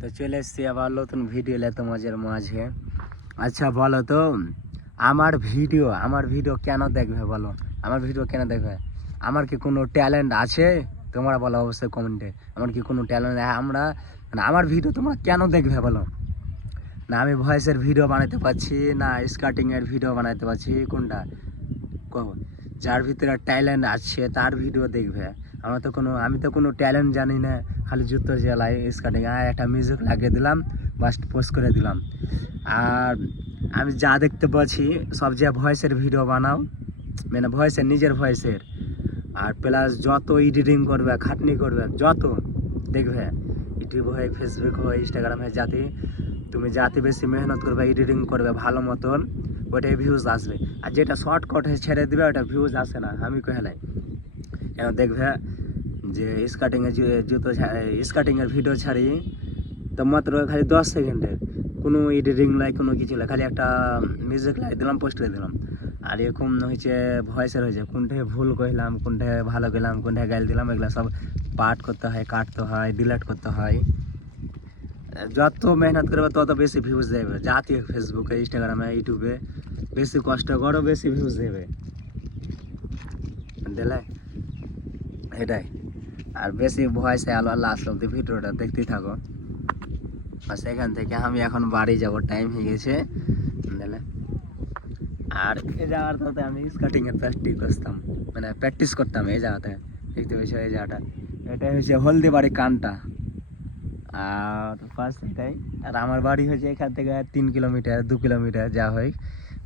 তো চলে এসছি আবার নতুন ভিডিও নিয়ে তোমাদের মাঝে। আচ্ছা বলো তো, আমার ভিডিও কেন দেখবে বলো? আমার ভিডিও কেন দেখবে? আমার কি কোনো ট্যালেন্ট আছে? তোমরা বলো অবশ্যই কমেন্টে, আমার কি কোনো ট্যালেন্ট আমরা মানে আমার ভিডিও তোমরা কেন দেখবে বলো? না আমি ভয়েসের ভিডিও বানাতে পারছি, না স্কার্টিংয়ের ভিডিও বানাতে পারছি, কোনটা কहो? যার ভিতরে ট্যালেন্ট আছে তার ভিডিও দেখবে। আমি তো কোনো ট্যালেন্ট জানি না, খালি জুতো জ্বালাই স্কার্টিং আর একটা মিউজিক লাগিয়ে দিলাম, বাস পোস্ট করে দিলাম। আর আমি যা দেখতে পাচ্ছি সব যে ভয়েসের ভিডিও বানাও, মানে ভয়েসের নিজের ভয়েসের, আর প্লাস যত এডিটিং করবে খাটনি করবে যত দেখবে, ইউটিউব হয় ফেসবুক হয় ইনস্টাগ্রাম হয়, তুমি যাতে বেশি মেহনত করবে এডিটিং করবে ভালো মতন, ওটাই ভিউজ আসবে। আর যেটা শর্টকাটে ছেড়ে দেবে ওটা ভিউজ আসে না, আমি কহেলাই। কেন দেখবে যে স্কার্টিংয়ের ভিডিও ছাড়ি তো মাত্র খালি 10 সেকেন্ডের, কোনো এডিটিং লাই কোনো কিছু লাই, খালি একটা মিউজিক লাই দিলাম পোস্ট করে দিলাম। আর এরকম হয়েছে ভয়েসের হয়েছে, কোনটায় ভুল কইলাম কোনটায় ভালো গেলাম কোনটায় গাইল দিলাম, এগুলো সব পাঠ করতে হয়, কাটতে হয়, ডিলিট করতে হয়। যত মেহনত করবে তত বেশি ভিউজ দেবে, জাতীয় ফেসবুকে ইনস্টাগ্রামে ইউটিউবে বেশি কষ্ট করো বেশি ভিউজ দেবে, দিলে এটাই। আর বেশি ভয়েসে আলো আল্লাহ আসলাম ভিডিওটা দেখতেই থাকো। আর সেখান থেকে আমি এখন বাড়ি যাব, টাইম হয়ে গেছে দিলে। আর এই জায়গাটাতে আমি স্কার্টিংয়ের প্র্যাকটিস করতাম এই জায়গাতে, দেখতে পেয়েছো এই জায়গাটা, এটা হচ্ছে হলদিবাড়ি কানটা। আর ফার্স্ট এটাই। আর আমার বাড়ি হয়েছে এখান থেকে 3 কিলোমিটার 2 কিলোমিটার যা হয়,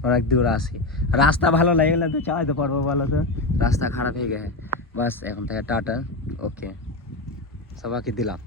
অনেক দূর আসি। রাস্তা ভালো লাগে গেলে তো চালাতে পারবো, ভালো তো রাস্তা খারাপ হয়ে গেছে। বাস এখন থেকে টাটা, ওকে সবাইকে দিলাম।